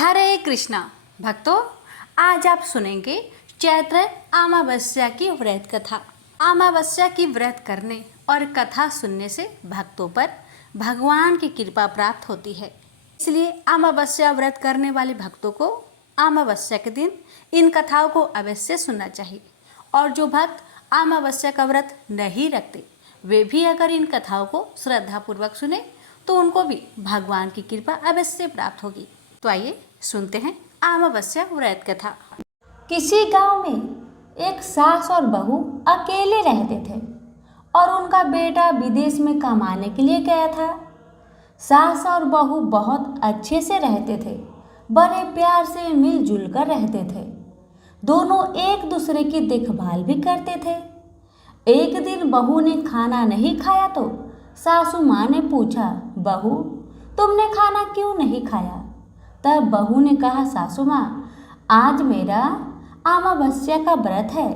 हरे कृष्णा भक्तों, आज आप सुनेंगे चैत्र अमावस्या की व्रत कथा। अमावस्या की व्रत करने और कथा सुनने से भक्तों पर भगवान की कृपा प्राप्त होती है। इसलिए अमावस्या व्रत करने वाले भक्तों को अमावस्या के दिन इन कथाओं को अवश्य सुनना चाहिए। और जो भक्त अमावस्या का व्रत नहीं रखते, वे भी अगर इन कथाओं को श्रद्धापूर्वक सुने तो उनको भी भगवान की कृपा अवश्य प्राप्त होगी। तो आइए सुनते हैं अमावस्या व्रत कथा। किसी गांव में एक सास और बहू अकेले रहते थे और उनका बेटा विदेश में कमाने के लिए गया था। सास और बहू बहुत अच्छे से रहते थे, बड़े प्यार से मिलजुल कर रहते थे। दोनों एक दूसरे की देखभाल भी करते थे। एक दिन बहू ने खाना नहीं खाया तो सासू माँ ने पूछा, बहू तुमने खाना क्यों नहीं खाया? तब बहू ने कहा, सासू माँ आज मेरा अमावस्या का व्रत है,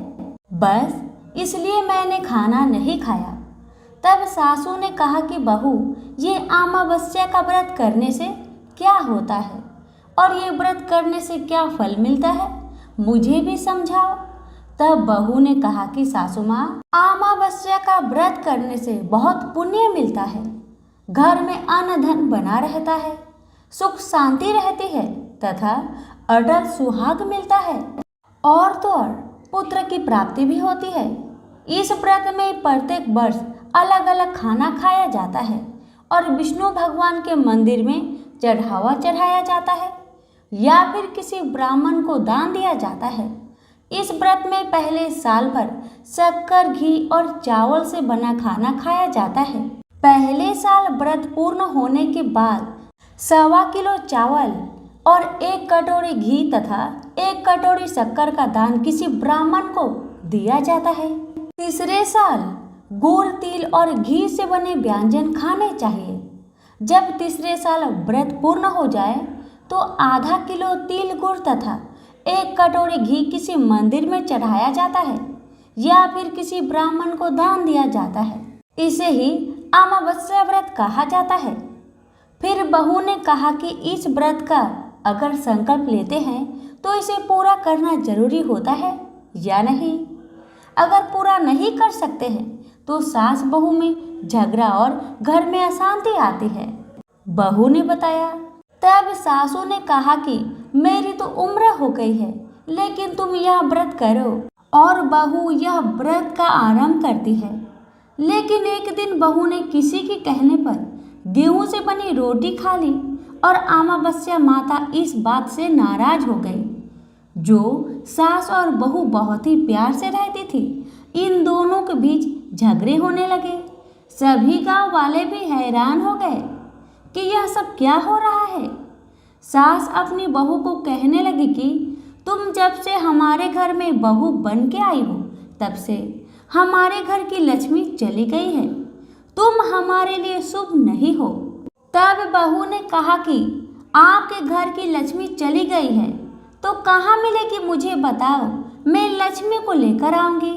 बस इसलिए मैंने खाना नहीं खाया। तब सासू ने कहा कि बहू ये अमावस्या का व्रत करने से क्या होता है और ये व्रत करने से क्या फल मिलता है, मुझे भी समझाओ। तब बहू ने कहा कि सासू माँ अमावस्या का व्रत करने से बहुत पुण्य मिलता है, घर में अन्न धन बना रहता है, सुख शांति रहती है तथा अटल सुहाग मिलता है और तो और पुत्र की प्राप्ति भी होती है। इस व्रत में प्रत्येक वर्ष अलग अलग खाना खाया जाता है और विष्णु भगवान के मंदिर में चढ़ावा चढ़ाया जाता है या फिर किसी ब्राह्मण को दान दिया जाता है। इस व्रत में पहले साल भर शक्कर, घी और चावल से बना खाना खाया जाता है। पहले साल व्रत पूर्ण होने के बाद 1.25 किलो चावल और 1 कटोरी घी तथा 1 कटोरी शक्कर का दान किसी ब्राह्मण को दिया जाता है। तीसरे साल गुड़, तिल और घी से बने व्यंजन खाने चाहिए। जब तीसरे साल व्रत पूर्ण हो जाए तो आधा किलो तिल, गुड़ तथा 1 कटोरी घी किसी मंदिर में चढ़ाया जाता है या फिर किसी ब्राह्मण को दान दिया जाता है। इसे ही अमावस्या व्रत कहा जाता है। फिर बहू ने कहा कि इस व्रत का अगर संकल्प लेते हैं तो इसे पूरा करना जरूरी होता है या नहीं। अगर पूरा नहीं कर सकते हैं तो सास बहू में झगड़ा और घर में अशांति आती है। बहू ने बताया। तब सासू ने कहा कि मेरी तो उम्र हो गई है, लेकिन तुम यह व्रत करो। और बहू यह व्रत का आरंभ करती है। लेकिन एक दिन बहू ने किसी के कहने पर गेहूं से बनी रोटी खा ली और अमावस्या माता इस बात से नाराज हो गई। जो सास और बहू बहुत ही प्यार से रहती थी, इन दोनों के बीच झगड़े होने लगे। सभी गांव वाले भी हैरान हो गए कि यह सब क्या हो रहा है। सास अपनी बहू को कहने लगी कि तुम जब से हमारे घर में बहू बन के आई हो, तब से हमारे घर की लक्ष्मी चली गई है। तुम हमारे लिए शुभ नहीं हो। तब बहू ने कहा कि आपके घर की लक्ष्मी चली गई है तो कहाँ मिलेगी, मुझे बताओ, मैं लक्ष्मी को लेकर आऊंगी।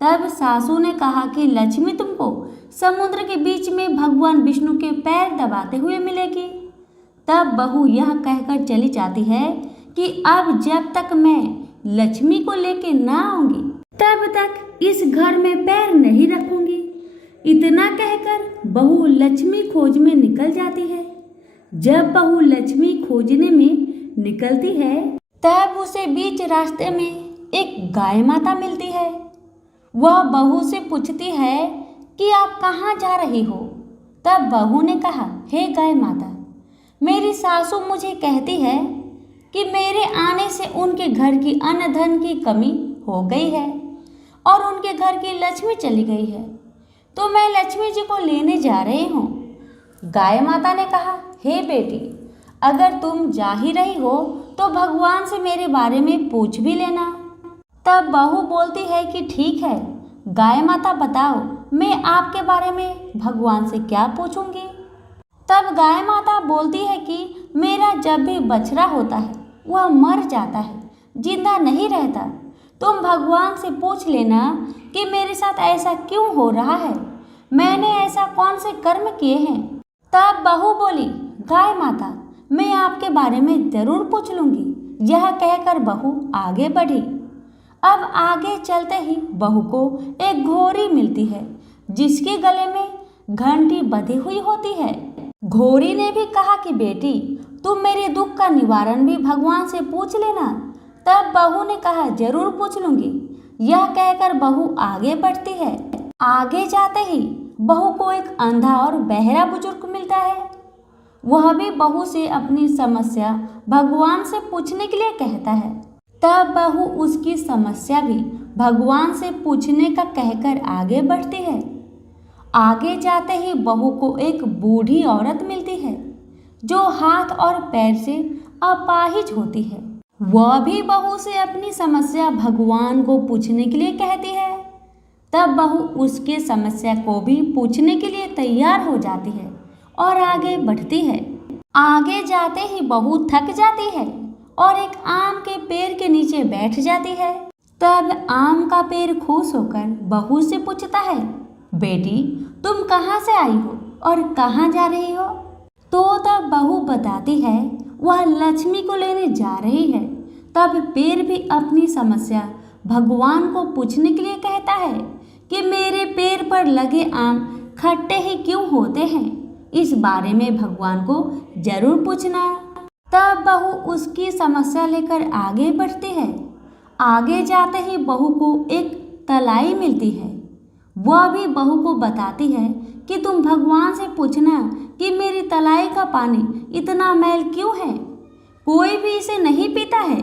तब सासू ने कहा कि लक्ष्मी तुमको समुद्र के बीच में भगवान विष्णु के पैर दबाते हुए मिलेगी। तब बहू यह कहकर चली जाती है कि अब जब तक मैं लक्ष्मी को लेके ना आऊंगी तब तक इस घर में पैर नहीं रखूंगी। इतना कहकर बहू लक्ष्मी खोज में निकल जाती है। जब बहू लक्ष्मी खोजने में निकलती है तब उसे बीच रास्ते में एक गाय माता मिलती है। वह बहू से पूछती है कि आप कहाँ जा रही हो? तब बहू ने कहा, हे गाय माता, मेरी सासू मुझे कहती है कि मेरे आने से उनके घर की अन्न धन की कमी हो गई है और उनके घर की लक्ष्मी चली गई है, तो मैं लक्ष्मी जी को लेने जा रही हूँ। गाय माता ने कहा, हे बेटी, अगर तुम जा ही रही हो तो भगवान से मेरे बारे में पूछ भी लेना। तब बहू बोलती है कि ठीक है गाय माता, बताओ मैं आपके बारे में भगवान से क्या पूछूंगी। तब गाय माता बोलती है कि मेरा जब भी बछड़ा होता है वह मर जाता है, जिंदा नहीं रहता। तुम भगवान से पूछ लेना कि मेरे साथ ऐसा क्यों हो रहा है, मैंने ऐसा कौन से कर्म किए हैं। तब बहू बोली, गाय माता, मैं आपके बारे में जरूर पूछ लूंगी। यह कहकर बहू आगे बढ़ी। अब आगे चलते ही बहू को एक घोड़ी मिलती है जिसके गले में घंटी बंधी हुई होती है। घोड़ी ने भी कहा कि बेटी, तुम मेरे दुख का निवारण भी भगवान से पूछ लेना। तब बहू ने कहा जरूर पूछ लूंगी। यह कहकर बहू आगे बढ़ती है। आगे जाते ही बहू को एक अंधा और बहरा बुजुर्ग मिलता है। वह भी बहू से अपनी समस्या भगवान से पूछने के लिए कहता है। तब बहू उसकी समस्या भी भगवान से पूछने का कहकर आगे बढ़ती है। आगे जाते ही बहू को एक बूढ़ी औरत मिलती है जो हाथ और पैर से अपाहिज होती है। वह भी बहू से अपनी समस्या भगवान को पूछने के लिए कहती है। तब बहू उसके समस्या को भी पूछने के लिए तैयार हो जाती है और आगे बढ़ती है। आगे जाते ही बहू थक जाती है और एक आम के पेड़ के नीचे बैठ जाती है। तब आम का पेड़ खुश होकर बहू से पूछता है, बेटी, तुम कहाँ से आई हो और कहाँ जा रही हो? तो तब बहू बताती है वह लक्ष्मी को लेने जा रही है। तब पेड़ भी अपनी समस्या भगवान को पूछने के लिए कहता है कि मेरे पेड़ पर लगे आम खट्टे ही क्यों होते हैं, इस बारे में भगवान को जरूर पूछना। तब बहू उसकी समस्या लेकर आगे बढ़ती है। आगे जाते ही बहू को एक तलाई मिलती है। वह भी बहू को बताती है कि तुम भगवान से पूछना कि मेरी तलाई का पानी इतना मैल क्यों है, कोई भी इसे नहीं पीता है।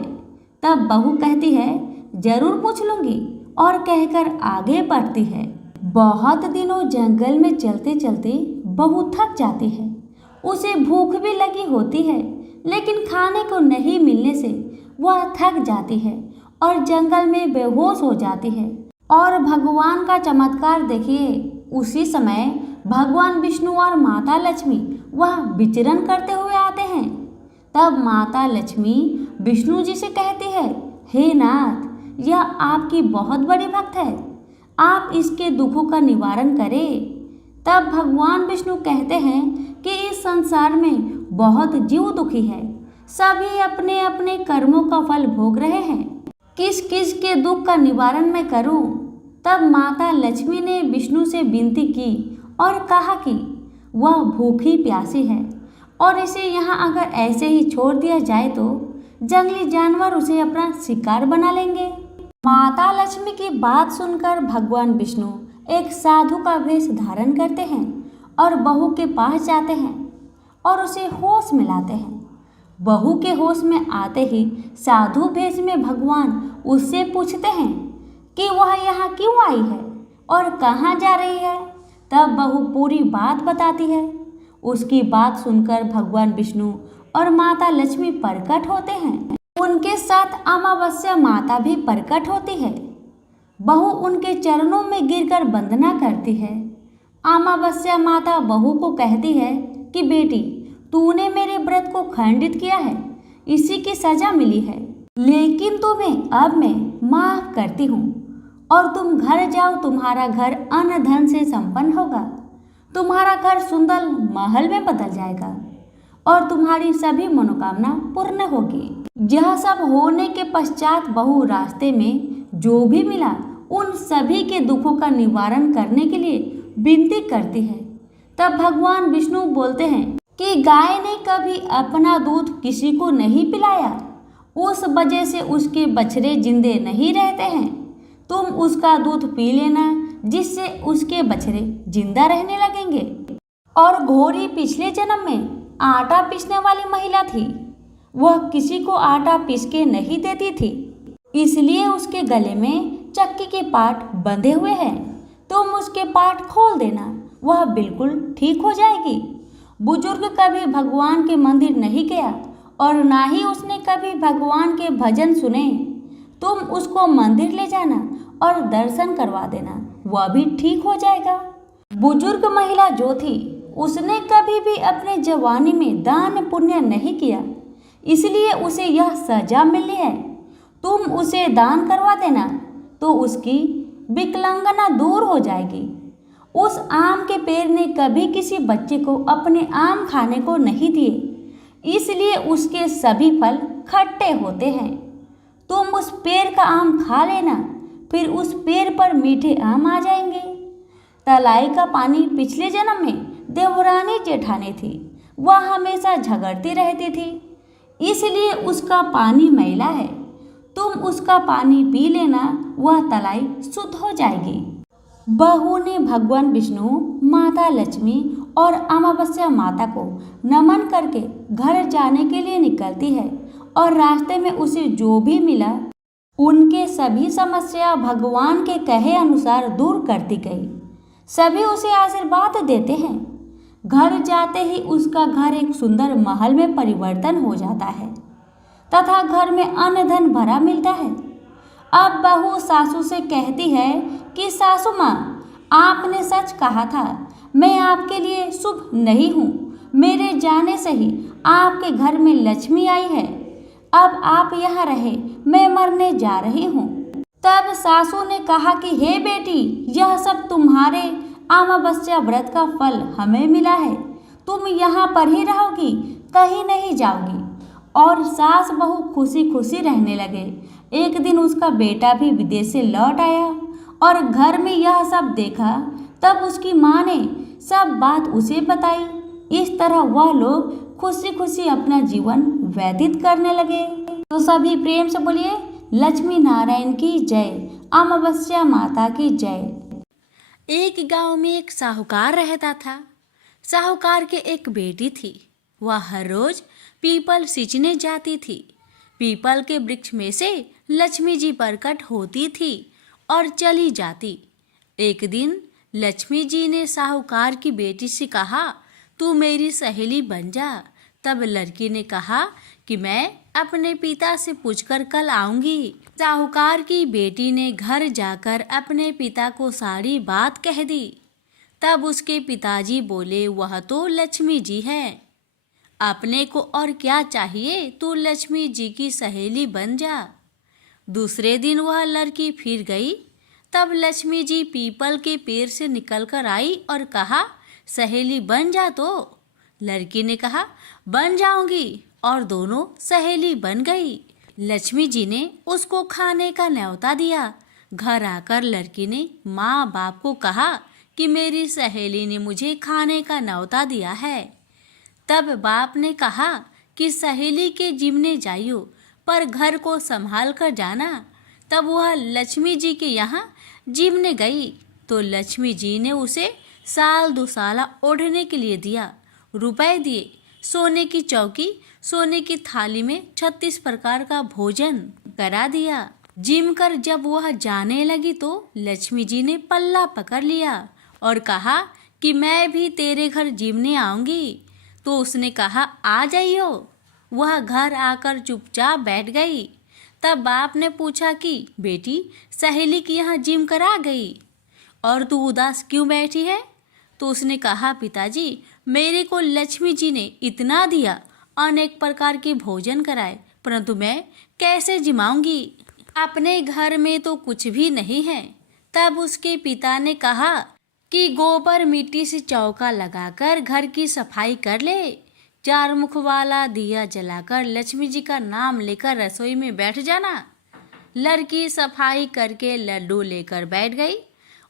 तब बहू कहती है जरूर पूछ लूंगी और कहकर आगे बढ़ती है। बहुत दिनों जंगल में चलते चलते बहू थक जाती है। उसे भूख भी लगी होती है, लेकिन खाने को नहीं मिलने से वह थक जाती है और जंगल में बेहोश हो जाती है। और भगवान का चमत्कार देखिए, उसी समय भगवान विष्णु और माता लक्ष्मी वह विचरण करते हुए आते हैं। तब माता लक्ष्मी विष्णु जी से कहती है, हे नाथ, यह आपकी बहुत बड़ी भक्त है, आप इसके दुखों का निवारण करें। तब भगवान विष्णु कहते हैं कि इस संसार में बहुत जीव दुखी है, सभी अपने अपने कर्मों का फल भोग रहे हैं, किस किस के दुख का निवारण मैं करूं? तब माता लक्ष्मी ने विष्णु से विनती की और कहा कि वह भूखी प्यासी है और इसे यहाँ अगर ऐसे ही छोड़ दिया जाए तो जंगली जानवर उसे अपना शिकार बना लेंगे। माता लक्ष्मी की बात सुनकर भगवान विष्णु एक साधु का वेश धारण करते हैं और बहू के पास जाते हैं और उसे होश में लाते हैं। बहू के होश में आते ही साधु वेश में भगवान उससे पूछते हैं कि वह यहाँ क्यों आई है और कहाँ जा रही है। तब बहू पूरी बात बताती है। उसकी बात सुनकर भगवान विष्णु और माता लक्ष्मी प्रकट होते हैं। उनके साथ अमावस्या माता भी प्रकट होती है। बहू उनके चरणों में गिरकर वंदना करती है। अमावस्या माता बहू को कहती है कि बेटी, तूने मेरे व्रत को खंडित किया है, इसी की सजा मिली है, लेकिन तुम्हें अब मैं माफ करती हूँ और तुम घर जाओ। तुम्हारा घर अन्न धन से संपन्न होगा, तुम्हारा घर सुंदर महल में बदल जाएगा और तुम्हारी सभी मनोकामना पूर्ण होगी। यह सब होने के पश्चात बहू रास्ते में जो भी मिला उन सभी के दुखों का निवारण करने के लिए विनती करती है। तब भगवान विष्णु बोलते हैं कि गाय ने कभी अपना दूध किसी को नहीं पिलाया, उस वजह से उसके बछड़े जिंदे नहीं रहते हैं। तुम उसका दूध पी लेना, जिससे उसके बछड़े जिंदा रहने लगेंगे। और घोड़ी पिछले जन्म में आटा पीसने वाली महिला थी। वह किसी को आटा पीस के नहीं देती थी, इसलिए उसके गले में चक्की के पाट बंधे हुए हैं। तुम उसके पाट खोल देना, वह बिल्कुल ठीक हो जाएगी। बुजुर्ग कभी भगवान के मंदिर नहीं गया और ना ही उसने कभी भगवान के भजन सुने। तुम उसको मंदिर ले जाना और दर्शन करवा देना, वह भी ठीक हो जाएगा। बुजुर्ग महिला जो थी उसने कभी भी अपने जवानी में दान पुण्य नहीं किया, इसलिए उसे यह सजा मिली है। तुम उसे दान करवा देना तो उसकी विकलांगना दूर हो जाएगी। उस आम के पेड़ ने कभी किसी बच्चे को अपने आम खाने को नहीं दिए, इसलिए उसके सभी फल खट्टे होते हैं। तुम उस पेड़ का आम खा लेना, फिर उस पेड़ पर मीठे आम आ जाएंगे। तलाई का पानी पिछले जन्म में देवरानी जेठानी थी। वह हमेशा झगड़ती रहती थी, इसलिए उसका पानी मैला है। तुम उसका पानी पी लेना, वह तलाई शुद्ध हो जाएगी। बहू ने भगवान विष्णु, माता लक्ष्मी और अमावस्या माता को नमन करके घर जाने के लिए निकलती है और रास्ते में उसे जो भी मिला उनके सभी समस्या भगवान के कहे अनुसार दूर करती गई। सभी उसे आशीर्वाद देते हैं। घर जाते ही उसका घर एक सुंदर महल में परिवर्तन हो जाता है तथा घर में अन्न धन भरा मिलता है। अब बहू सासू से कहती है कि सासू माँ, आपने सच कहा था, मैं आपके लिए शुभ नहीं हूँ। मेरे जाने से ही आपके घर में लक्ष्मी आई है। अब आप यहाँ रहे, मैं मरने जा रही हूँ। तब सासू ने कहा कि हे बेटी, यह सब तुम्हारे अमावस्या व्रत का फल हमें मिला है। तुम यहाँ पर ही रहोगी, कहीं नहीं जाओगी। और सास बहू खुशी खुशी रहने लगे। एक दिन उसका बेटा भी विदेश से लौट आया और घर में यह सब देखा। तब उसकी माँ ने सब बात उसे बताई। इस तरह वह लोग खुशी खुशी अपना जीवन व्यतीत करने लगे। तो सभी प्रेम से बोलिए, लक्ष्मी नारायण की जय, अमावस्या माता की जय। एक गांव में एक साहूकार रहता था। साहूकार के एक बेटी थी। वह हर रोज पीपल सींचने जाती थी। पीपल के वृक्ष में से लक्ष्मी जी प्रकट होती थी और चली जाती। एक दिन लक्ष्मी जी ने साहूकार की बेटी से कहा, तू मेरी सहेली बन जा। तब लड़की ने कहा कि मैं अपने पिता से पूछकर कल आऊंगी। साहूकार की बेटी ने घर जाकर अपने पिता को सारी बात कह दी। तब उसके पिताजी बोले, वह तो लक्ष्मी जी है, अपने को और क्या चाहिए, तू लक्ष्मी जी की सहेली बन जा। दूसरे दिन वह लड़की फिर गई। तब लक्ष्मी जी पीपल के पेड़ से निकलकर आई और कहा, सहेली बन जा। तो लड़की ने कहा, बन जाऊंगी, और दोनों सहेली बन गई। लक्ष्मी जी ने उसको खाने का न्योता दिया। घर आकर लड़की ने माँ बाप को कहा कि मेरी सहेली ने मुझे खाने का न्योता दिया है। तब बाप ने कहा कि सहेली के जिमने जाइयो, पर घर को संभाल कर जाना। तब वह लक्ष्मी जी के यहाँ जिमने गई तो लक्ष्मी जी ने उसे साल दुसाला ओढ़ने के लिए दिया, रुपए दिए, सोने की चौकी, सोने की थाली में 36 प्रकार का भोजन करा दिया। जिम कर जब वह जाने लगी तो लक्ष्मी जी ने पल्ला पकड़ लिया और कहा कि मैं भी तेरे घर जिमने आऊंगी। तो उसने कहा, आ जाइयो। वह घर आकर चुपचाप बैठ गई। तब बाप ने पूछा कि बेटी, सहेली की यहाँ जिम करा गई और तू उदास क्यों बैठी है? तो उसने कहा, पिताजी, मेरे को लक्ष्मी जी ने इतना दिया, अनेक प्रकार के भोजन कराए, परंतु मैं कैसे जिमाऊंगी? अपने घर में तो कुछ भी नहीं है। तब उसके पिता ने कहा कि गोबर मिट्टी से चौका लगाकर घर की सफाई कर ले। 4 मुख वाला दिया जलाकर लक्ष्मी जी का नाम लेकर रसोई में बैठ जाना। लड़की सफाई करके लड्डू लेकर बैठ गई।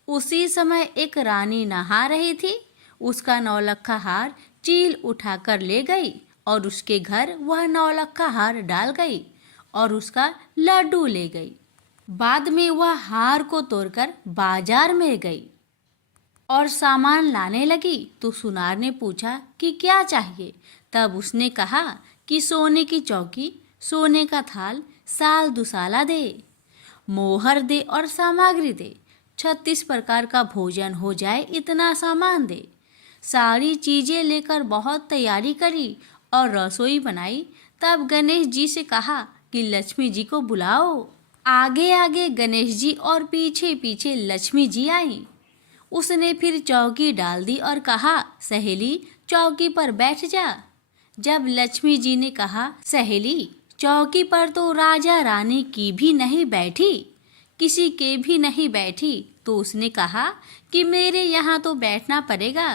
उसी समय एक रानी नहा रही थी। उसका नौलखा हार चील उठाकर ले गई और उसके घर वह नौलखा हार डाल गई और उसका लड्डू ले गई। बाद में वह हार को तोड़कर बाजार में गई और सामान लाने लगी तो सुनार ने पूछा कि क्या चाहिए? तब उसने कहा कि सोने की चौकी, सोने का थाल, साल दुसाला दे, मोहर दे और सामग्री दे। 36 प्रकार का भोजन हो जाए इतना सामान दे। सारी चीजें लेकर बहुत तैयारी करी और रसोई बनाई। तब गणेश जी से कहा कि लक्ष्मी जी को बुलाओ। आगे आगे गणेश जी और पीछे पीछे लक्ष्मी जी आई। उसने फिर चौकी डाल दी और कहा, सहेली चौकी पर बैठ जा। जब लक्ष्मी जी ने कहा, सहेली चौकी पर तो राजा रानी की भी नहीं बैठी, किसी के भी नहीं बैठी, तो उसने कहा कि मेरे यहाँ तो बैठना पड़ेगा।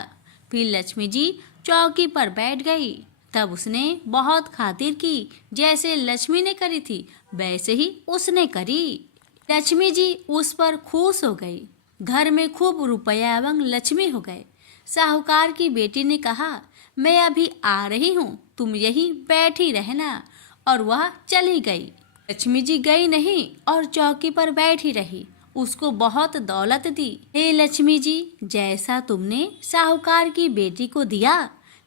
फिर लक्ष्मी जी चौकी पर बैठ गई। तब उसने बहुत खातिर की, जैसे लक्ष्मी ने करी थी वैसे ही उसने करी। लक्ष्मी जी उस पर खुश हो गई। घर में खूब रुपया एवं लक्ष्मी हो गए। साहूकार की बेटी ने कहा, मैं अभी आ रही हूँ, तुम यहीं बैठी रहना। और वह चली गई। लक्ष्मी जी गई नहीं और चौकी पर बैठी रही। उसको बहुत दौलत दी। हे लक्ष्मी जी, जैसा तुमने साहूकार की बेटी को दिया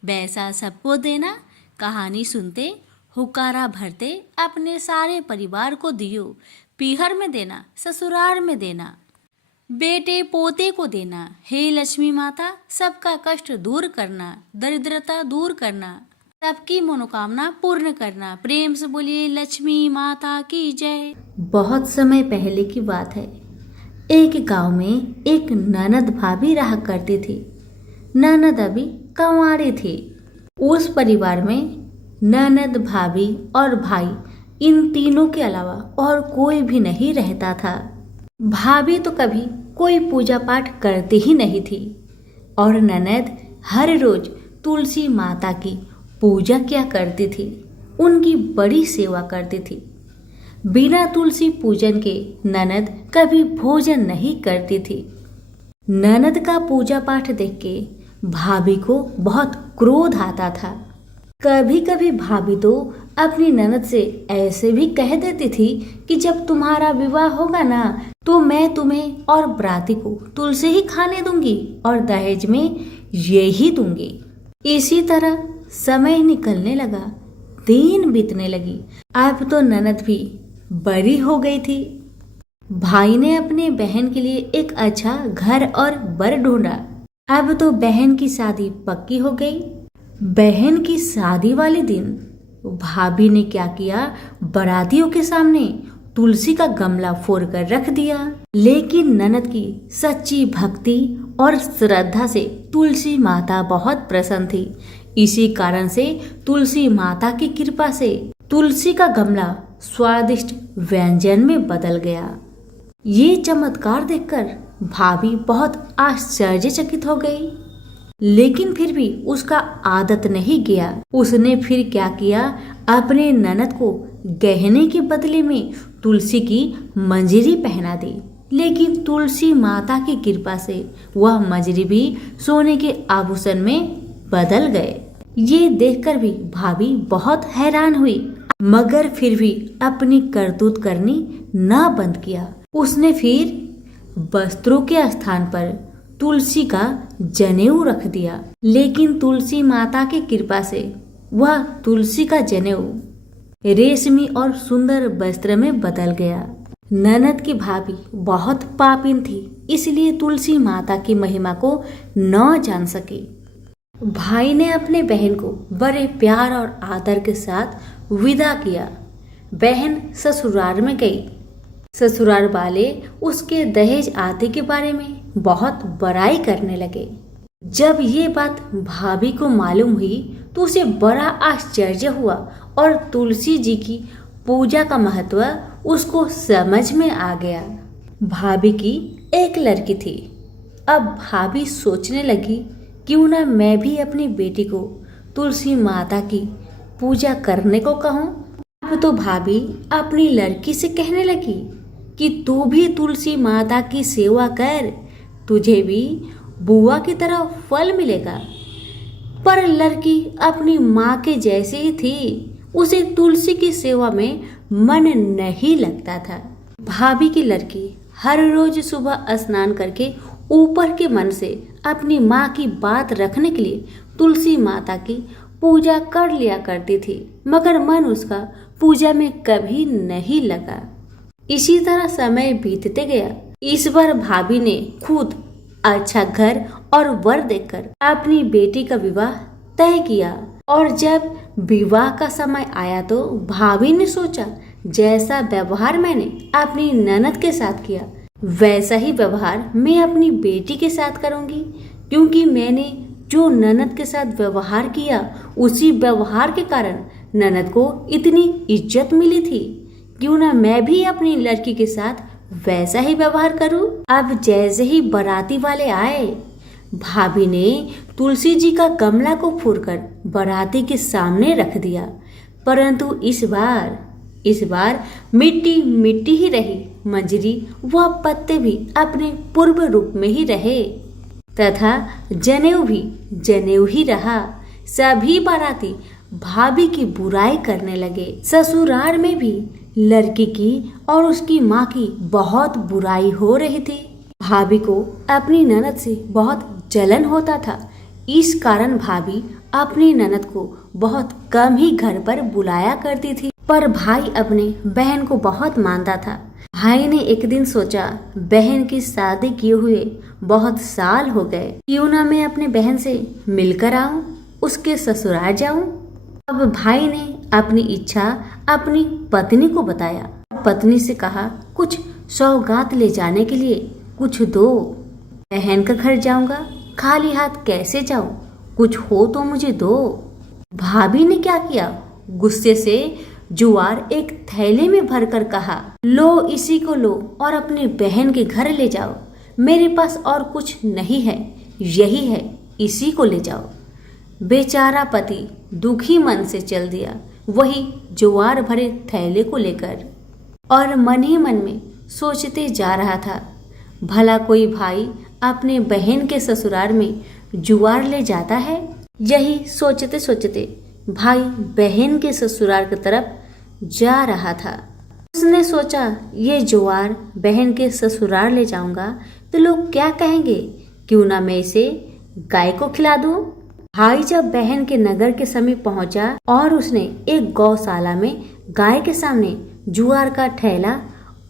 वैसा सबको देना। कहानी सुनते हुकारा भरते अपने सारे परिवार को दियो। पीहर में देना, ससुराल में देना, बेटे पोते को देना। हे लक्ष्मी माता, सबका कष्ट दूर करना, दरिद्रता दूर करना, सबकी मनोकामना पूर्ण करना। प्रेम से बोलिए लक्ष्मी माता की जय। बहुत समय पहले की बात है। एक गांव में एक ननद भाभी रहा करती थी। ननद अभी कंवारी थी। उस परिवार में ननद, भाभी और भाई, इन तीनों के अलावा और कोई भी नहीं रहता था। भाभी तो कभी कोई पूजा पाठ करती ही नहीं थी और ननद हर रोज तुलसी माता की पूजा किया करती थी, उनकी बड़ी सेवा करती थी। बिना तुलसी पूजन के ननद कभी भोजन नहीं करती थी। ननद का पूजा पाठ देख के भाभी को बहुत क्रोध आता था। कभी कभी भाभी तो अपनी ननद से ऐसे भी कह देती थी कि जब तुम्हारा विवाह होगा ना तो मैं तुम्हें और बराती को तुलसी ही खाने दूंगी और दहेज में यही दूंगी। इसी तरह समय निकलने लगा, दिन बीतने लगी। अब तो ननद भी बड़ी हो गई थी। भाई ने अपने बहन के लिए एक अच्छा घर और बर ढूंढा। अब तो बहन की शादी पक्की हो गई। बहन की शादी वाले दिन भाभी ने क्या किया, बारातियों के सामने तुलसी का गमला फोड़ कर रख दिया। लेकिन ननद की सच्ची भक्ति और श्रद्धा से तुलसी माता बहुत प्रसन्न थी। इसी कारण से तुलसी माता की कृपा से तुलसी का गमला स्वादिष्ट व्यंजन में बदल गया। ये चमत्कार देखकर भाभी बहुत आश्चर्यचकित हो गई। लेकिन फिर भी उसका आदत नहीं गया। उसने फिर क्या किया, अपने ननद को गहने के बदले में तुलसी की मंजरी पहना दी। लेकिन तुलसी माता की कृपा से वह मंजरी भी सोने के आभूषण में बदल गए। ये देखकर भी भाभी बहुत हैरान हुई, मगर फिर भी अपनी करतूत करनी न बंद किया। उसने फिर वस्त्रों के स्थान पर तुलसी का जनेऊ रख दिया। लेकिन तुलसी माता की कृपा से वह तुलसी का जनेऊ रेशमी और सुंदर वस्त्र में बदल गया। ननद की भाभी बहुत पापिन थी, इसलिए तुलसी माता की महिमा को न जान सकी। भाई ने अपने बहन को बड़े प्यार और आदर के साथ विदा किया। बहन ससुराल में गई। ससुराल वाले उसके दहेज आदि के बारे में बहुत बड़ाई करने लगे। जब ये बात भाभी को मालूम हुई तो उसे बड़ा आश्चर्य हुआ और तुलसी जी की पूजा का महत्व उसको समझ में आ गया। भाभी की एक लड़की थी। अब भाभी सोचने लगी, क्यों ना मैं भी अपनी बेटी को तुलसी माता की पूजा करने को कहूँ। अब तो भाभी अपनी लड़की से कहने लगी कि तू भी तुलसी माता की सेवा कर, तुझे भी बुआ की तरह फल मिलेगा। पर लड़की अपनी माँ के जैसी ही थी, उसे तुलसी की सेवा में मन नहीं लगता था। भाभी की लड़की हर रोज सुबह स्नान करके ऊपर के मन से अपनी माँ की बात रखने के लिए तुलसी माता की पूजा कर लिया करती थी, मगर मन उसका पूजा में कभी नहीं लगा। इसी तरह समय बीतते गया। इस बार भाभी ने खुद अच्छा घर और वर देखकर अपनी बेटी का विवाह तय किया। और जब विवाह का समय आया तो भाभी ने सोचा, जैसा व्यवहार मैंने अपनी ननद के साथ किया वैसा ही व्यवहार मैं अपनी बेटी के साथ करूंगी, क्योंकि मैंने जो ननद के साथ व्यवहार किया उसी व्यवहार के कारण ननद को इतनी इज्जत मिली थी। क्यों ना मैं भी अपनी लड़की के साथ वैसा ही व्यवहार करूं। अब जैसे ही बाराती वाले आए, भाभी ने तुलसी जी का गमला को फोड़कर बाराती के सामने रख दिया, परंतु इस बार मिट्टी मिट्टी ही रही। मंजरी व पत्ते भी अपने पूर्व रूप में ही रहे तथा जनेऊ भी जनेऊ ही रहा। सभी बाराती भाभी की बुराई करने लगे। ससुराल में भी लड़की की और उसकी माँ की बहुत बुराई हो रही थी। भाभी को अपनी ननद से बहुत जलन होता था। इस कारण भाभी अपनी ननद को बहुत कम ही घर पर बुलाया करती थी, पर भाई अपने बहन को बहुत मानता था। भाई ने एक दिन सोचा, बहन की शादी किए हुए बहुत साल हो गए, क्यों ना मैं अपने बहन से मिलकर आऊं, उसके ससुराल जाऊं। अब भाई ने अपनी इच्छा अपनी पत्नी को बताया। पत्नी से कहा, कुछ सौगात ले जाने के लिए कुछ दो। बहन का घर जाऊंगा, खाली हाथ कैसे जाऊं, कुछ हो तो मुझे दो। भाभी ने क्या किया, गुस्से से ज्वार एक थैले में भरकर कहा, लो इसी को लो और अपनी बहन के घर ले जाओ। मेरे पास और कुछ नहीं है, यही है, इसी को ले जाओ। बेचारा पति दुखी मन से चल दिया वही ज्वार भरे थैले को लेकर, और मन ही मन में सोचते जा रहा था, भला कोई भाई अपने बहन के ससुराल में ज्वार ले जाता है। यही सोचते सोचते भाई बहन के ससुराल की तरफ जा रहा था। उसने सोचा, ये ज्वार बहन के ससुराल ले जाऊंगा तो लोग क्या कहेंगे, क्यों ना मैं इसे गाय को खिला दूं। भाई जब बहन के नगर के समीप पहुंचा और उसने एक गौशाला में गाय के सामने ज्वार का थैला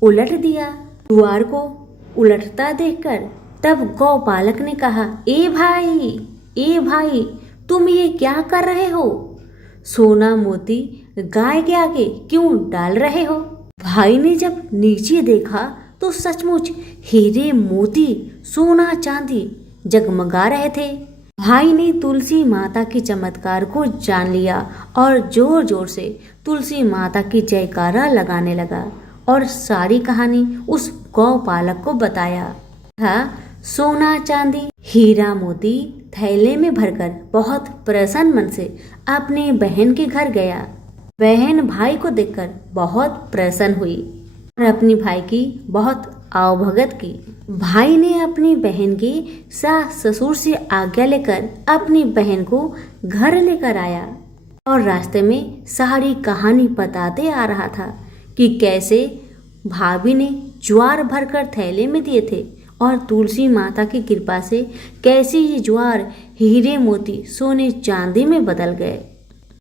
उलट दिया। ज्वार को उलटता देखकर तब गौपालक ने कहा, ए भाई तुम ये क्या कर रहे हो, सोना मोती गाय के आगे क्यों डाल रहे हो। भाई ने जब नीचे देखा तो सचमुच हीरे मोती सोना चांदी जगमगा रहे थे। भाई ने तुलसी माता के चमत्कार को जान लिया और जोर जोर से तुलसी माता की जयकारा लगाने लगा और सारी कहानी उस गौपालक को बताया। सोना चांदी हीरा मोती थैले में भरकर बहुत प्रसन्न मन से अपने बहन के घर गया। बहन भाई को देखकर बहुत प्रसन्न हुई और अपनी भाई की बहुत आवभगत की। भाई ने अपनी बहन की सास ससुर से आज्ञा लेकर अपनी बहन को घर लेकर आया और रास्ते में सारी कहानी बताते आ रहा था कि कैसे भाभी ने ज्वार भरकर थैले में दिए थे और तुलसी माता की कृपा से कैसे ये ज्वार हीरे मोती सोने चांदी में बदल गए।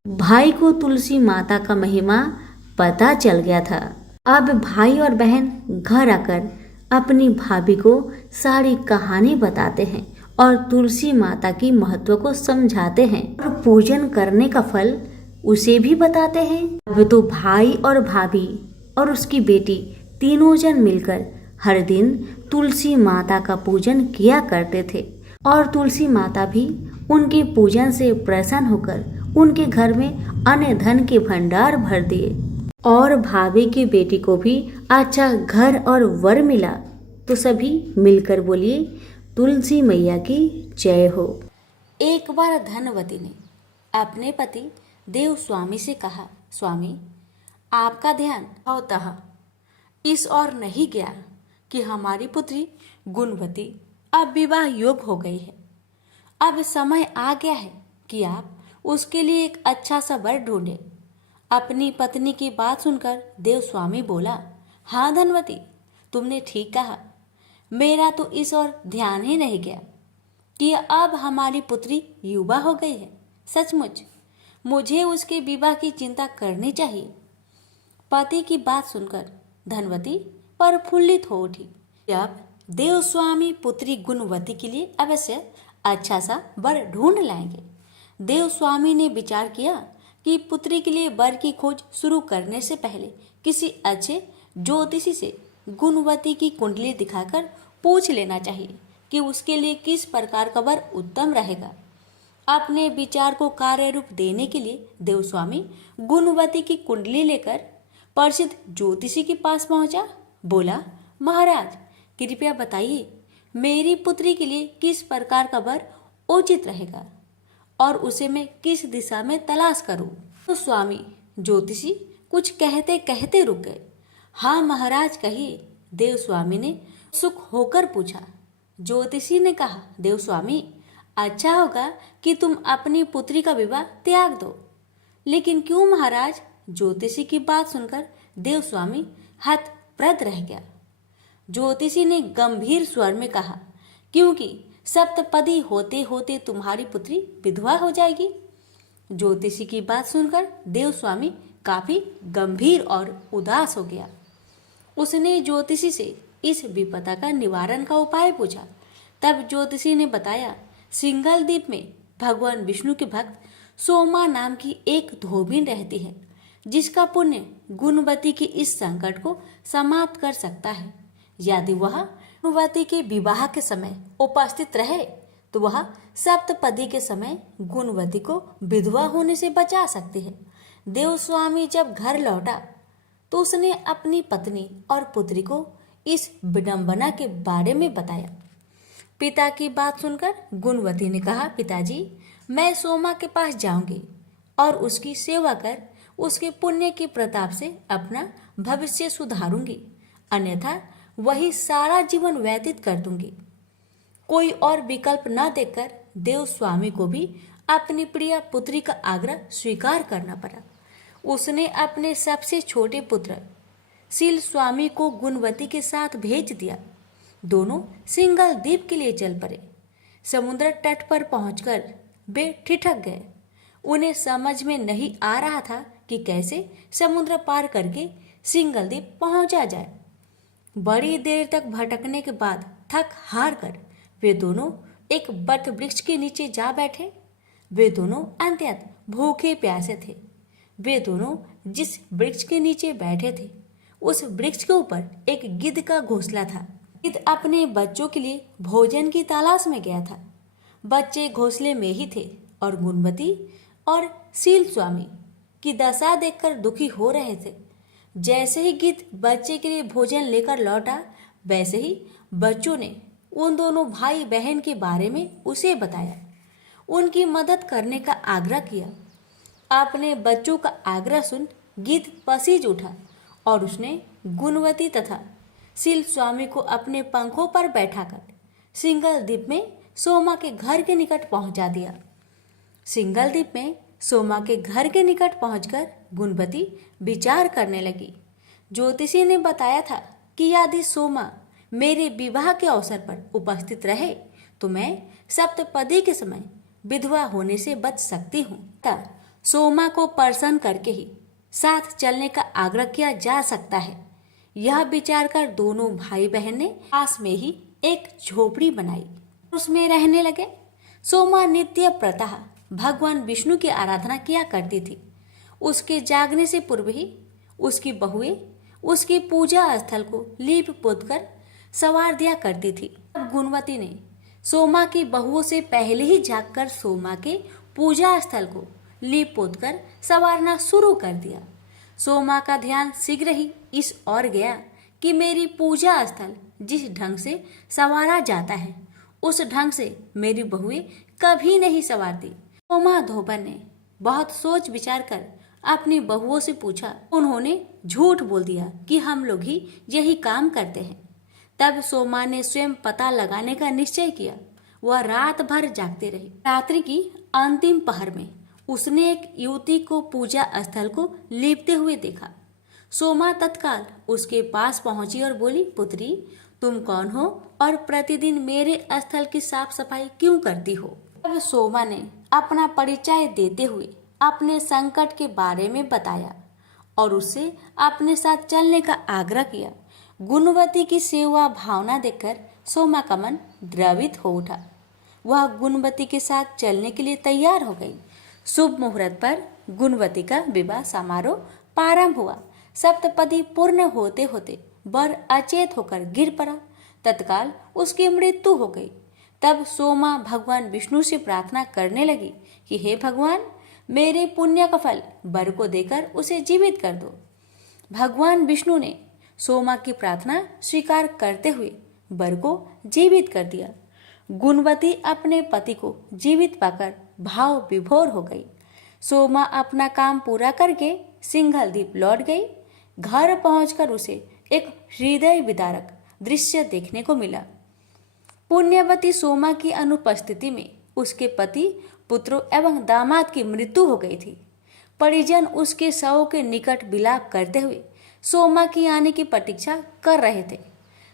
भाई को तुलसी माता का महिमा पता चल गया था। अब भाई और बहन घर आकर अपनी भाभी को सारी कहानी बताते हैं और तुलसी माता की महत्व को समझाते हैं और पूजन करने का फल उसे भी बताते हैं। अब तो भाई और भाभी और उसकी बेटी तीनों जन मिलकर हर दिन तुलसी माता का पूजन किया करते थे और तुलसी माता भी उनके पूजन से प्रसन्न होकर उनके घर में अन्न धन के भंडार भर दिए और भाभी की बेटी को भी अच्छा घर और वर मिला। तो सभी मिलकर बोलिए, तुलसी मैया की जय हो। एक बार धनवती ने अपने पति देव स्वामी से कहा, स्वामी आपका ध्यान होता इस और नहीं गया कि हमारी पुत्री गुणवती अब विवाह योग्य हो गई है। अब समय आ गया है कि आप उसके लिए एक अच्छा सा वर ढूंढें। अपनी पत्नी की बात सुनकर देव स्वामी बोला, हाँ धनवती तुमने ठीक कहा, मेरा तो इस और ध्यान ही नहीं गया कि अब हमारी पुत्री युवा हो गई है। सचमुच मुझे उसके विवाह की चिंता करनी चाहिए। पति की बात सुनकर धनवती प्रफुल्लित हो उठी। अब देव स्वामी पुत्री गुणवती के लिए अवश्य अच्छा सा वर ढूंढ लाएंगे। देव स्वामी ने विचार किया कि पुत्री के लिए वर की खोज शुरू करने से पहले किसी अच्छे ज्योतिषी से गुणवती की कुंडली दिखाकर पूछ लेना चाहिए कि उसके लिए किस प्रकार का वर उत्तम रहेगा। अपने विचार को कार्य रूप देने के लिए देव स्वामी गुणवती की कुंडली लेकर प्रसिद्ध ज्योतिषी के पास पहुंचा। बोला, महाराज कृपया बताइए मेरी पुत्री के लिए किस प्रकार का वर उचित रहेगा और उसे मैं किस दिशा में तलाश करूं। तो स्वामी ज्योतिषी कुछ कहते कहते रुक गए। हाँ महाराज कहिए, देव स्वामी ने सुख होकर पूछा। ज्योतिषी ने कहा, देव स्वामी अच्छा होगा कि तुम अपनी पुत्री का विवाह त्याग दो। लेकिन क्यों महाराज? ज्योतिषी की बात सुनकर देव स्वामी हतप्रभ रह गया। ज्योतिषी ने गंभीर स्वर में कहा, क्योंकि सप्तपदी होते होते तुम्हारी पुत्री विधवा हो जाएगी। ज्योतिषी की बात सुनकर देव स्वामी काफी गंभीर और उदास हो गया। उसने ज्योतिषी से इस विपदा का निवारण का उपाय पूछा। तब ज्योतिषी ने बताया, सिंघल द्वीप में भगवान विष्णु के भक्त सोमा नाम की एक धोबिन रहती है, जिसका पुण्य गुणवती के इस संकट को समाप्त कर सकता है। यदि वह गुणवती के विवाह के समय उपस्थित रहे तो वह सप्तपदी के समय गुणवती को विधवा होने से बचा सकती है। देवस्वामी जब घर लौटा तो उसने अपनी पत्नी और पुत्री को इस विडंबना के बारे में बताया। पिता की बात सुनकर गुणवती ने कहा, पिताजी मैं सोमा के पास जाऊंगी और उसकी सेवा कर उसके पुण्य के प्रताप से अपना भविष्य सुधारूंगी, अन्यथा वही सारा जीवन व्यतीत कर दूंगी। कोई और विकल्प न देखकर देव स्वामी को भी अपनी प्रिय पुत्री का आग्रह स्वीकार करना पड़ा। उसने अपने सबसे छोटे पुत्र सील स्वामी को गुणवती के साथ भेज दिया। दोनों सिंघल द्वीप के लिए चल पड़े। समुद्र तट पर पहुंचकर वे ठिठक गए। उन्हें समझ में नहीं आ रहा था कि कैसे समुद्र पार करके सिंघल द्वीप पहुंचा जाए। बड़ी देर तक भटकने के बाद थक हार कर वे दोनों एक बट वृक्ष के नीचे जा बैठे। वे दोनों अत्यंत भूखे प्यासे थे। वे दोनों जिस वृक्ष के नीचे बैठे थे उस वृक्ष के ऊपर एक गिद्ध का घोंसला था। गिद्ध अपने बच्चों के लिए भोजन की तलाश में गया था। बच्चे घोंसले में ही थे और गुणवती और सील स्वामी की दशा देखकर दुखी हो रहे थे। जैसे ही गिद्ध बच्चे के लिए भोजन लेकर लौटा, वैसे ही बच्चों ने उन दोनों भाई बहन के बारे में उसे बताया, उनकी मदद करने का आग्रह किया। अपने बच्चों का आग्रह सुन गिद्ध पसीज उठा और उसने गुणवती तथा सील स्वामी को अपने पंखों पर बैठाकर सिंघल द्वीप में सोमा के घर के निकट पहुंचा दिया। सिंघल द्वीप में सोमा के घर के निकट पहुंचकर गुणवती विचार करने लगी। ज्योतिषी ने बताया था कि यदि सोमा मेरे विवाह के अवसर पर उपस्थित रहे तो मैं सप्तपदी के समय विधवा होने से बच सकती हूँ। सोमा को प्रसन्न करके ही साथ चलने का आग्रह किया जा सकता है। यह विचार कर दोनों भाई बहन ने पास में ही एक झोपड़ी बनाई, उसमें रहने लगे। सोमा नित्य प्रतः भगवान विष्णु की आराधना किया करती थी। उसके जागने से पूर्व ही उसकी बहुएं उसकी पूजा स्थल को लीप पोत कर संवार दिया करती थी। अब गुणवती ने सोमा की बहुओं से पहले ही जागकर सोमा के पूजा स्थल को लीप पोत कर संवारना शुरू कर दिया। सोमा का ध्यान शीघ्र ही इस ओर गया कि मेरी पूजा स्थल जिस ढंग से संवारा जाता है उस ढंग से मेरी बहुएं कभी नहीं संवारती। सोमा धोबन ने बहुत सोच विचार कर अपनी बहुओं से पूछा। उन्होंने झूठ बोल दिया कि हम लोग ही यही काम करते हैं। तब सोमा ने स्वयं पता लगाने का निश्चय किया। वह रात भर जागते रही। रात्रि की अंतिम पहर में उसने एक युवती को पूजा स्थल को लीपते हुए देखा। सोमा तत्काल उसके पास पहुंची और बोली, पुत्री तुम कौन हो और प्रतिदिन मेरे स्थल की साफ सफाई क्यों करती हो? तब सोमा ने अपना परिचय देते हुए अपने संकट के बारे में बताया और उससे अपने साथ चलने का आग्रह किया। गुणवती की सेवा भावना देखकर सोमा का मन द्रवित हो उठा। वह गुणवती के साथ चलने के लिए तैयार हो गई। शुभ मुहूर्त पर गुणवती का विवाह समारोह प्रारंभ हुआ। सप्तपदी पूर्ण होते होते वर अचेत होकर गिर पड़ा। तत्काल उसकी मृत्यु हो गई। तब सोमा भगवान विष्णु से प्रार्थना करने लगी कि हे भगवान, मेरे पुण्य का फल वर को देकर उसे जीवित कर दो। भगवान विष्णु ने सोमा की प्रार्थना स्वीकार करते हुए वर को जीवित कर दिया। गुणवती अपने पति को जीवित पाकर भाव विभोर हो गई। सोमा अपना काम पूरा करके सिंघल द्वीप लौट गई। घर पहुंचकर उसे एक हृदय विदारक दृश्य देखने को मिला। पुण्यवती सोमा की अनुपस्थिति में उसके पति, पुत्रों एवं दामाद की मृत्यु हो गई थी। परिजन उसके शव के निकट विलाप करते हुए सोमा की आने की प्रतीक्षा कर रहे थे।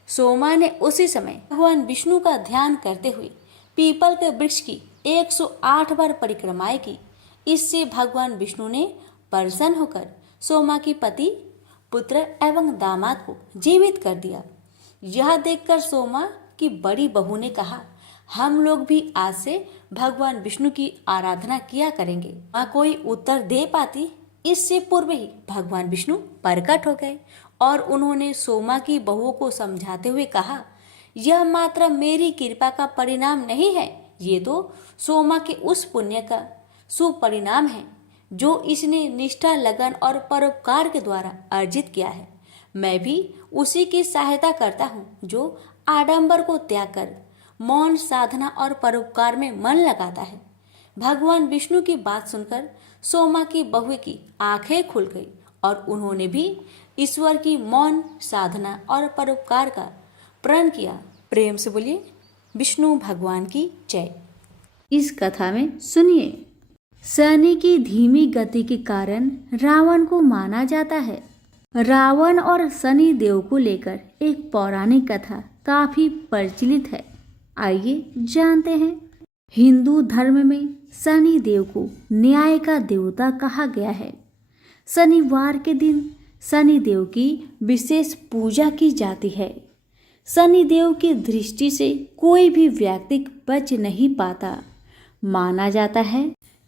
सोमा ने उसी समय भगवान विष्णु का ध्यान करते हुए पीपल के वृक्ष की 108 बार परिक्रमाएं की। इससे भगवान विष्णु ने प्रसन्न होकर सोमा की पति, पुत्र एवं दामाद को जीवित कर दिया। यह देखकर सोमा की बड़ी बहू ने कहा, हम लोग भी आज से भगवान विष्णु की आराधना किया करेंगे। माँ कोई उत्तर दे पाती, इससे पूर्व ही भगवान विष्णु प्रकट हो गए और उन्होंने सोमा की बहू को समझाते हुए कहा, यह मात्र मेरी कृपा का परिणाम नहीं है, ये तो सोमा के उस पुण्य का शुभ परिणाम है जो इसने निष्ठा, लगन और परोपकार के द्वारा अर्जित किया है। मैं भी उसी की सहायता करता हूँ जो आडंबर को त्याग कर मौन साधना और परोपकार में मन लगाता है। भगवान विष्णु की बात सुनकर सोमा की बहू की आंखें खुल गई और उन्होंने भी ईश्वर की मौन साधना और परोपकार का प्रण किया। प्रेम से बोलिए विष्णु भगवान की जय। इस कथा में सुनिए, शनि की धीमी गति के कारण रावण को माना जाता है। रावण और शनि देव को लेकर एक पौराणिक कथा काफी प्रचलित है। आइए जानते हैं। हिंदू धर्म में शनि देव को न्याय का देवता कहा गया है। शनिवार के दिन शनि देव की विशेष पूजा की जाती है। शनि देव की दृष्टि से कोई भी व्यक्ति बच नहीं पाता। माना जाता है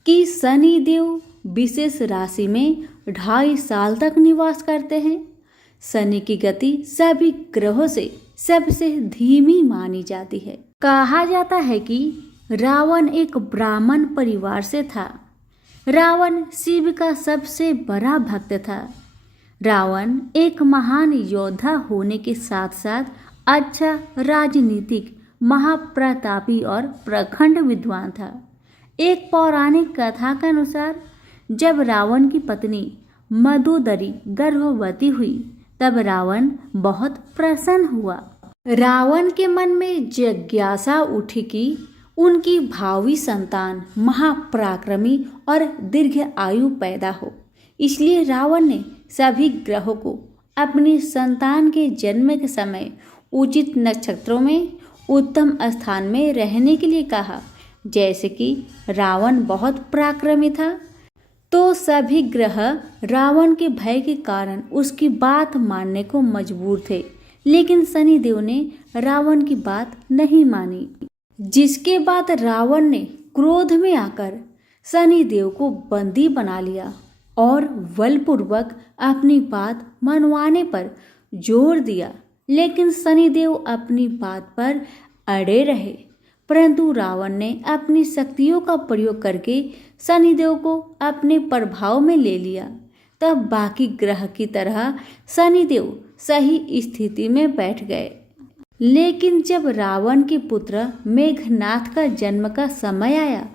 कि शनि देव विशेष राशि में 2.5 साल तक निवास करते हैं। शनि की गति सभी ग्रहों से सबसे धीमी मानी जाती है। कहा जाता है कि रावण एक ब्राह्मण परिवार से था। रावण शिव का सबसे बड़ा भक्त था। रावण एक महान योद्धा होने के साथ साथ अच्छा राजनीतिक, महाप्रतापी और प्रखंड विद्वान था। एक पौराणिक कथा के अनुसार जब रावण की पत्नी मदोदरी गर्भवती हुई तब रावण बहुत प्रसन्न हुआ। रावण के मन में जिज्ञासा उठी कि उनकी भावी संतान महापराक्रमी और दीर्घ आयु पैदा हो। इसलिए रावण ने सभी ग्रहों को अपनी संतान के जन्म के समय उचित नक्षत्रों में उत्तम स्थान में रहने के लिए कहा। जैसे कि रावण बहुत पराक्रमी था तो सभी ग्रह रावण के भय के कारण उसकी बात मानने को मजबूर थे, लेकिन शनिदेव ने रावण की बात नहीं मानी, जिसके बाद रावण ने क्रोध में आकर शनिदेव को बंदी बना लिया और बलपूर्वक अपनी बात मनवाने पर जोर दिया। लेकिन शनिदेव अपनी बात पर अड़े रहे, परंतु रावण ने अपनी शक्तियों का प्रयोग करके शनिदेव को अपने प्रभाव में ले लिया। तब बाकी ग्रह की तरह शनिदेव सही स्थिति में बैठ गए। लेकिन जब रावण के पुत्र मेघनाथ का जन्म का समय आया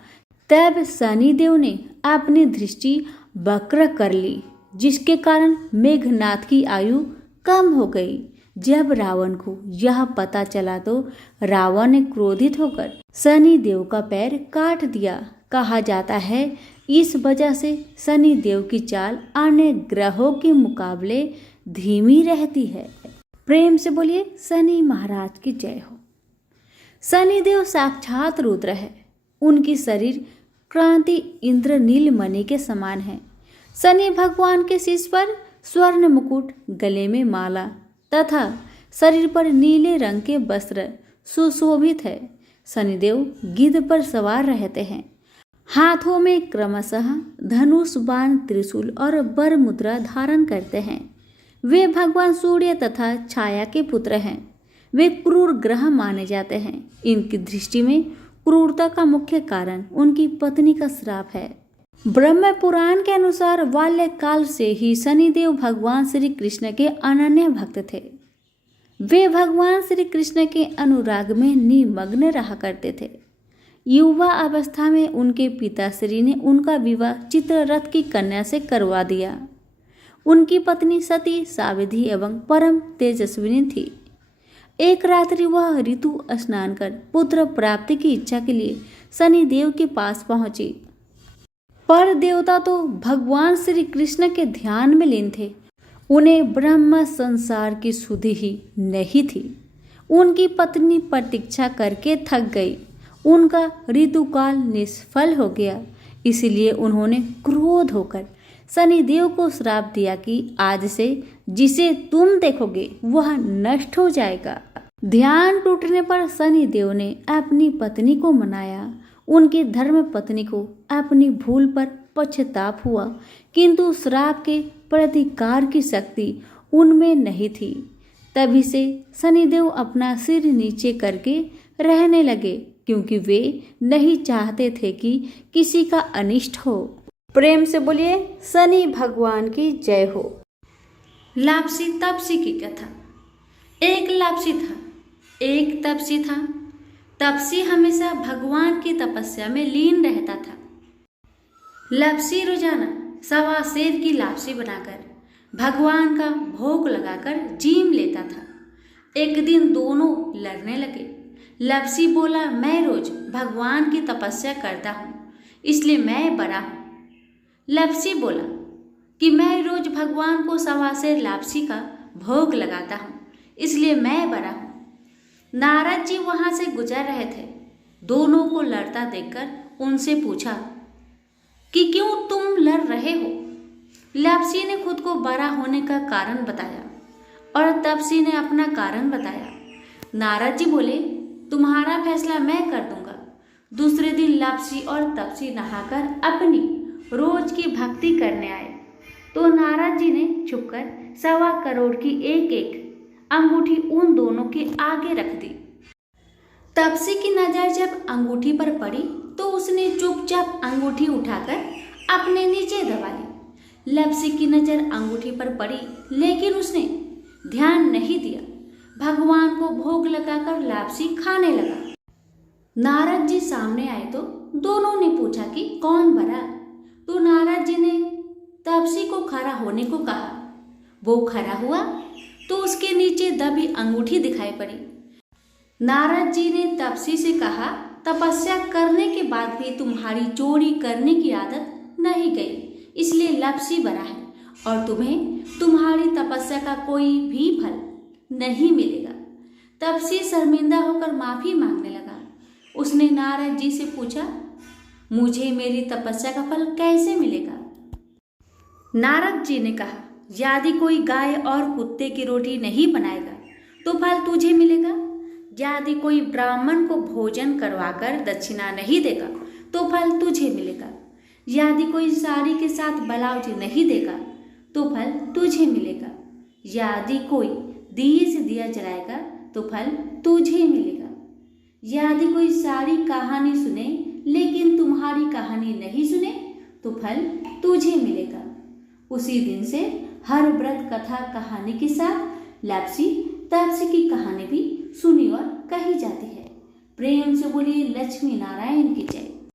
तब शनिदेव ने अपनी दृष्टि वक्र कर ली, जिसके कारण मेघनाथ की आयु कम हो गई। जब रावण को यह पता चला तो रावण ने क्रोधित होकर शनिदेव का पैर काट दिया। कहा जाता है इस वजह से शनिदेव की चाल अन्य ग्रहों के मुकाबले धीमी रहती है। प्रेम से बोलिए शनि महाराज की जय हो। शनिदेव साक्षात रुद्र है। उनकी शरीर क्रांति इंद्र नीलमणि के समान है। शनि भगवान के शीश पर स्वर्ण मुकुट, गले में माला तथा शरीर पर नीले रंग के वस्त्र सुशोभित है। शनिदेव गिद्ध पर सवार रहते हैं। हाथों में क्रमशः धनुष, बाण, त्रिशूल और वर मुद्रा धारण करते हैं। वे भगवान सूर्य तथा छाया के पुत्र हैं। वे क्रूर ग्रह माने जाते हैं। इनकी दृष्टि में क्रूरता का मुख्य कारण उनकी पत्नी का श्राप है। ब्रह्म पुराण के अनुसार बाल्यकाल से ही शनिदेव भगवान श्री कृष्ण के अनन्य भक्त थे। वे भगवान श्री कृष्ण के अनुराग में निमग्न रहा करते थे। युवा अवस्था में उनके पिताश्री ने उनका विवाह चित्ररथ की कन्या से करवा दिया। उनकी पत्नी सती सावित्री एवं परम तेजस्विनी थी। एक रात्रि वह ऋतु स्नान कर पुत्र प्राप्ति की इच्छा के लिए शनिदेव के पास पहुंची, पर देवता तो भगवान श्री कृष्ण के ध्यान में लीन थे। उन्हें ब्रह्म संसार की सुधि ही नहीं थी। उनकी पत्नी प्रतीक्षा करके थक गई। उनका ऋतुकाल निष्फल हो गया। इसलिए उन्होंने क्रोध होकर शनिदेव को श्राप दिया कि आज से जिसे तुम देखोगे वह नष्ट हो जाएगा। ध्यान टूटने पर शनिदेव ने अपनी पत्नी को मनाया। उनकी धर्म पत्नी को अपनी भूल पर पश्चाताप हुआ, किंतु श्राप के प्रतिकार की शक्ति उनमें नहीं थी। तभी से शनिदेव अपना सिर नीचे करके रहने लगे, क्योंकि वे नहीं चाहते थे कि किसी का अनिष्ट हो। प्रेम से बोलिए शनि भगवान की जय हो। लापसी तपसी की कथा। एक लापसी था, एक तपसी था। तपसी हमेशा भगवान की तपस्या में लीन रहता था। लापसी रोजाना सवा सेर की लापसी बनाकर भगवान का भोग लगाकर जीम लेता था। एक दिन दोनों लड़ने लगे। लापसी बोला, मैं रोज भगवान की तपस्या करता हूँ, इसलिए मैं बड़ा हूँ। लापसी बोला कि मैं रोज भगवान को सवा सेर लापसी का भोग लगाता हूँ, इसलिए मैं बड़ा हूँ। नारद जी वहां से गुजर रहे थे। दोनों को लड़ता देखकर उनसे पूछा कि क्यों तुम लड़ रहे हो। लापसी ने खुद को बड़ा होने का कारण बताया और तपसी ने अपना कारण बताया। नारद जी बोले, तुम्हारा फैसला मैं कर दूंगा। दूसरे दिन लापसी और तपसी नहाकर अपनी रोज की भक्ति करने आए तो नारद जी ने छुपकर 1.25 करोड़ की एक एक अंगूठी उन दोनों के आगे रख दी। तपसी की नजर जब अंगूठी पर पड़ी तो उसने चुपचाप अंगूठी उठाकर अपने नीचे दबा ली। लापसी की नजर अंगूठी पर पड़ी, लेकिन उसने ध्यान नहीं दिया। भगवान को भोग लगाकर लापसी खाने लगा। नारद जी सामने आए तो दोनों ने पूछा कि कौन बड़ा। तो नारद जी ने तपसी को खड़ा होने को कहा। वो खड़ा हुआ तो उसके नीचे दबी अंगूठी दिखाई पड़ी। नारद जी ने तपसी से कहा, तपस्या करने के बाद भी तुम्हारी चोरी करने की आदत नहीं गई, इसलिए लापसी बड़ा है और तुम्हें तुम्हारी तपस्या का कोई भी फल नहीं मिलेगा। तपसी शर्मिंदा होकर माफी मांगने लगा। उसने नारद जी से पूछा, मुझे मेरी तपस्या का फल कैसे मिलेगा। नारद जी ने कहा, यदि कोई गाय और कुत्ते की रोटी नहीं बनाएगा तो फल तुझे मिलेगा। यदि कोई ब्राह्मण को भोजन करवाकर दक्षिणा नहीं देगा तो फल तुझे मिलेगा। यदि कोई साड़ी के साथ ब्लाउज नहीं देगा तो फल तुझे मिलेगा। यदि कोई दिए से दिया जलाएगा तो फल तुझे मिलेगा। यदि कोई सारी कहानी सुने लेकिन तुम्हारी कहानी नहीं सुने तो फल तुझे मिलेगा। उसी दिन से हर व्रत कथा कहानी के साथ लापसी तपसी की कहानी भी सुनी और कही जाती है। प्रेम से बोलिए लक्ष्मी नारायण की जय।